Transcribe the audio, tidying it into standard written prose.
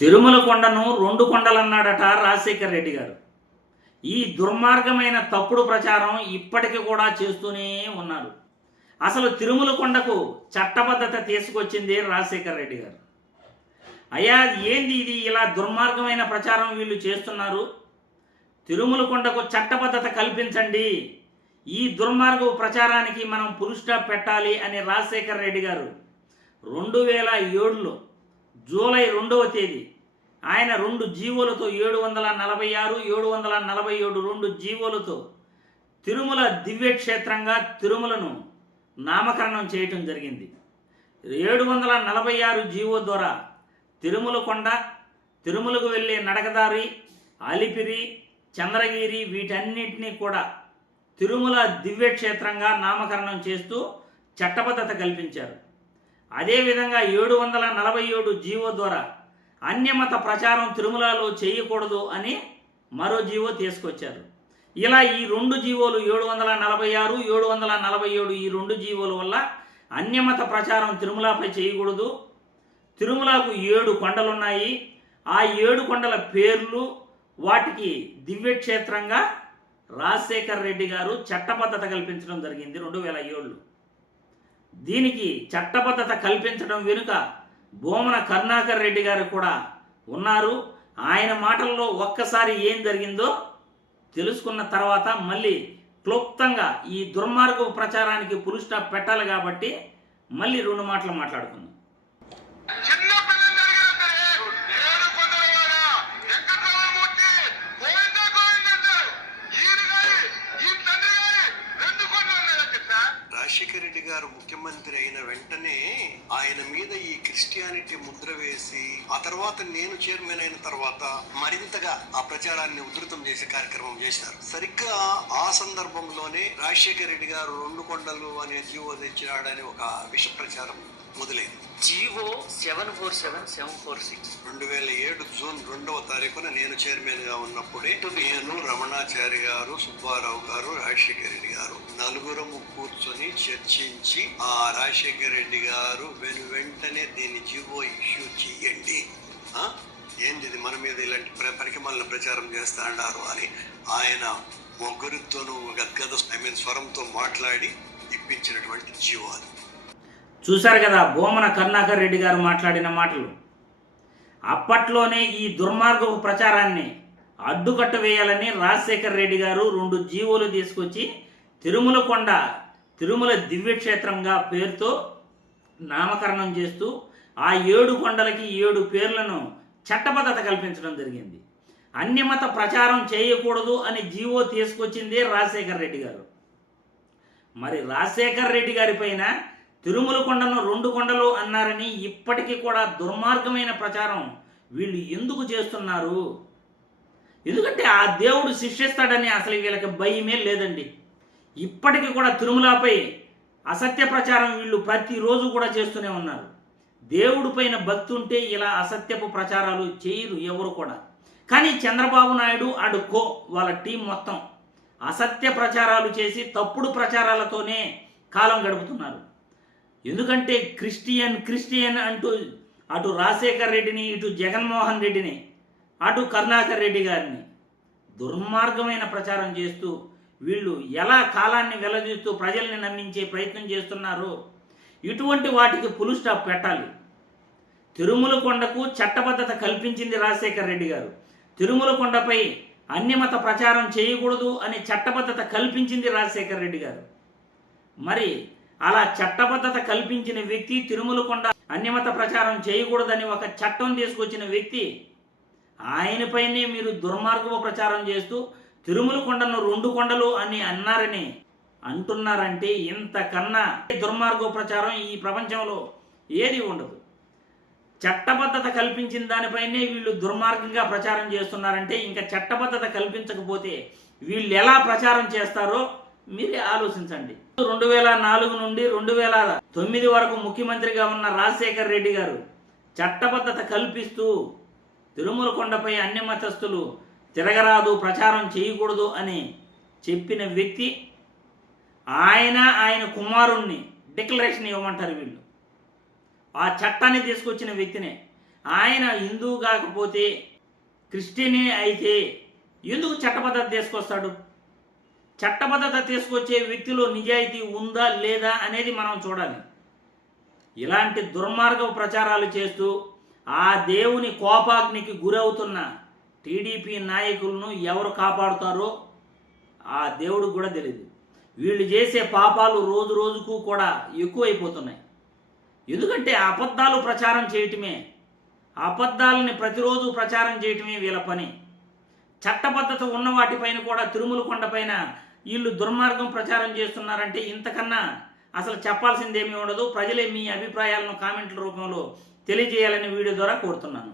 తిరుమల కొండను రెండు కొండలన్నాడట రాజశేఖర్ రెడ్డి గారు. ఈ దుర్మార్గమైన తప్పుడు ప్రచారం ఇప్పటికీ కూడా చేస్తూనే ఉన్నారు. అసలు తిరుమల కొండకు చట్టబద్ధత తీసుకొచ్చింది రాజశేఖర్ రెడ్డి గారు. అయ్యా, ఏంది ఇది ఇలా దుర్మార్గమైన ప్రచారం వీళ్ళు చేస్తున్నారు? తిరుమల కొండకు చట్టబద్ధత కల్పించండి, ఈ దుర్మార్గ ప్రచారానికి మనం ఫుల్ స్టాప్ పెట్టాలి అని రాజశేఖర్ రెడ్డి గారు 2007లో జూలై 2వ తేదీ ఆయన 2 జీవోలతో 746, 747 2 జీవోలతో తిరుమల దివ్యక్షేత్రంగా తిరుమలను నామకరణం చేయటం జరిగింది. 746 జీవో ద్వారా తిరుమల కొండ, తిరుమలకు వెళ్ళే నడకదారి, అలిపిరి, చంద్రగిరి వీటన్నిటినీ కూడా తిరుమల దివ్యక్షేత్రంగా నామకరణం చేస్తూ చట్టబద్ధత కల్పించారు. అదేవిధంగా 747 జీవో ద్వారా అన్యమత ప్రచారం తిరుమలలో చేయకూడదు అని మరో జీవో తీసుకొచ్చారు. ఇలా ఈ 2 జీవోలు 746, 747 ఈ 2 జీవోల వల్ల అన్యమత ప్రచారం తిరుమలపై చేయకూడదు. తిరుమలకు 7 కొండలున్నాయి. ఆ 7 కొండల పేర్లు, వాటికి దివ్యక్షేత్రంగా రాజశేఖర్ రెడ్డి గారు చట్టబద్ధత కల్పించడం జరిగింది 2007లో. దీనికి చట్టబద్ధత కల్పించడం వెనుక భూమన కరుణాకర్ రెడ్డి గారు కూడా ఉన్నారు. ఆయన మాటల్లో ఒక్కసారి ఏం జరిగిందో తెలుసుకున్న తర్వాత మళ్ళీ క్లుప్తంగా ఈ దుర్మార్గ ప్రచారానికి ఫుల్ స్టాప్ పెట్టాలి కాబట్టి మళ్ళీ 2 మాటలు మాట్లాడుకుందాం. రాజశేఖర రెడ్డి గారు ముఖ్యమంత్రి అయిన వెంటనే ఆయన మీద ఈ క్రిస్టియానిటీ ముద్ర వేసి, ఆ తర్వాత నేను చైర్మన్ అయిన తర్వాత మరింతగా ఆ ప్రచారాన్ని ఉధృతం చేసే కార్యక్రమం చేశారు. సరిగ్గా ఆ సందర్భంలోనే రాజశేఖర రెడ్డి గారు 2 కొండలు అనే జీవో తెచ్చినాడని ఒక విష ప్రచారం మొదలైంది. జీవో 747746 2007 జూన్ 2వ తారీఖున నేను చైర్మన్ గా ఉన్నప్పుడే నేను, రమణాచారి గారు, సుబ్బారావు గారు, రాజశేఖర రెడ్డి గారు నలుగురము కూర్చొని చర్చించి ఆ రాజశేఖర రెడ్డి గారు వెంటనే దీన్ని జీవో ఇష్యూ చేయండి, ఏంది ఇది మన మీద ఇలాంటి పరికమాలను ప్రచారం చేస్తా అన్నారు అని ఆయన ముగ్గురితోనూ గద్గద స్వరంతో మాట్లాడి ఇప్పించినటువంటి జీవో అది. చూశారు కదా భూమన కరుణాకర్ రెడ్డి గారు మాట్లాడిన మాటలు. అప్పట్లోనే ఈ దుర్మార్గపు ప్రచారాన్ని అడ్డుకట్ట వేయాలని రాజశేఖర్ రెడ్డి గారు 2 జీవోలు తీసుకొచ్చి తిరుమల కొండ తిరుమల దివ్యక్షేత్రంగా పేరుతో నామకరణం చేస్తూ ఆ 7 కొండలకి 7 పేర్లను చట్టబద్ధత కల్పించడం జరిగింది. అన్యమత ప్రచారం చేయకూడదు అని జీవో తీసుకొచ్చింది రాజశేఖర్ రెడ్డి గారు. మరి రాజశేఖర్ రెడ్డి గారి పైన తిరుమల కొండను 2 కొండలు అన్నారని ఇప్పటికీ కూడా దుర్మార్గమైన ప్రచారం వీళ్ళు ఎందుకు చేస్తున్నారు? ఎందుకంటే ఆ దేవుడు శిక్షిస్తాడని అసలు వీళ్ళకి భయమే లేదండి. ఇప్పటికీ కూడా తిరుమలపై అసత్య ప్రచారం వీళ్ళు ప్రతిరోజు కూడా చేస్తూనే ఉన్నారు. దేవుడి పైన భక్తి ఉంటే ఇలా అసత్యపు ప్రచారాలు చేయరు ఎవరు కూడా. కానీ చంద్రబాబు నాయుడు వాళ్ళ టీం మొత్తం అసత్య ప్రచారాలు చేసి తప్పుడు ప్రచారాలతోనే కాలం గడుపుతున్నారు. ఎందుకంటే క్రిస్టియన్ అంటూ అటు రాజశేఖర్ రెడ్డిని, ఇటు జగన్మోహన్ రెడ్డిని, అటు కరుణాకర్ రెడ్డి గారిని దుర్మార్గమైన ప్రచారం చేస్తూ వీళ్ళు ఎలా కాలాన్ని వెల్లదీస్తూ ప్రజల్ని నమ్మించే ప్రయత్నం చేస్తున్నారు. ఇటువంటి వాటికి ఫుల్ స్టాప్ పెట్టాలి. తిరుమల కొండకు చట్టబద్ధత కల్పించింది రాజశేఖర్ రెడ్డి గారు. తిరుమల కొండపై అన్యమత ప్రచారం చేయకూడదు అని చట్టబద్ధత కల్పించింది రాజశేఖర్ రెడ్డి గారు. మరి అలా చట్టబద్ధత కల్పించిన వ్యక్తి, తిరుమల కొండ అన్యమత ప్రచారం చేయకూడదని ఒక చట్టం తీసుకొచ్చిన వ్యక్తి, ఆయనపైనే మీరు దుర్మార్గపు ప్రచారం చేస్తూ తిరుమల కొండను 2 కొండలు అని అన్నారని అంటున్నారంటే ఇంతకన్నా దుర్మార్గ ప్రచారం ఈ ప్రపంచంలో ఏది ఉండదు. చట్టబద్ధత కల్పించిన దానిపైనే వీళ్ళు దుర్మార్గంగా ప్రచారం చేస్తున్నారంటే ఇంకా చట్టబద్ధత కల్పించకపోతే వీళ్ళు ఎలా ప్రచారం చేస్తారో మీరే ఆలోచించండి. 2004 నుండి 2009 వరకు ముఖ్యమంత్రిగా ఉన్న రాజశేఖర్ రెడ్డి గారు చట్టబద్ధత కల్పిస్తూ తిరుమల కొండపై అన్యమతస్థులు తిరగరాదు, ప్రచారం చేయకూడదు అని చెప్పిన వ్యక్తి, ఆయన కుమారుణ్ణి డిక్లరేషన్ ఇవ్వమంటారు వీళ్ళు. ఆ చట్టాన్ని తీసుకొచ్చిన వ్యక్తినే. ఆయన హిందూ కాకపోతే క్రిస్టియనే అయితే ఎందుకు చట్టబద్ధత తీసుకొస్తాడు? చట్టబద్ధత తీసుకొచ్చే వ్యక్తిలో నిజాయితీ ఉందా లేదా అనేది మనం చూడాలి. ఇలాంటి దుర్మార్గపు ప్రచారాలు చేస్తూ ఆ దేవుని కోపాగ్నికి గురవుతున్న టీడీపీ నాయకులను ఎవరు కాపాడుతారో ఆ దేవుడికి కూడా తెలియదు. వీళ్ళు చేసే పాపాలు రోజు రోజుకు కూడా ఎక్కువైపోతున్నాయి. ఎందుకంటే అబద్ధాలు ప్రచారం చేయటమే, అబద్ధాలని ప్రతిరోజు ప్రచారం చేయటమే వీళ్ళ పని. చట్టబద్ధత ఉన్న వాటిపైన కూడా తిరుమల కొండపైన వీళ్ళు దుర్మార్గం ప్రచారం చేస్తున్నారంటే ఇంతకన్నా అసలు చెప్పాల్సిందేమీ ఉండదు. ప్రజలే మీ అభిప్రాయాలను కామెంట్ల రూపంలో తెలియజేయాలని వీడియో ద్వారా కోరుతున్నాను.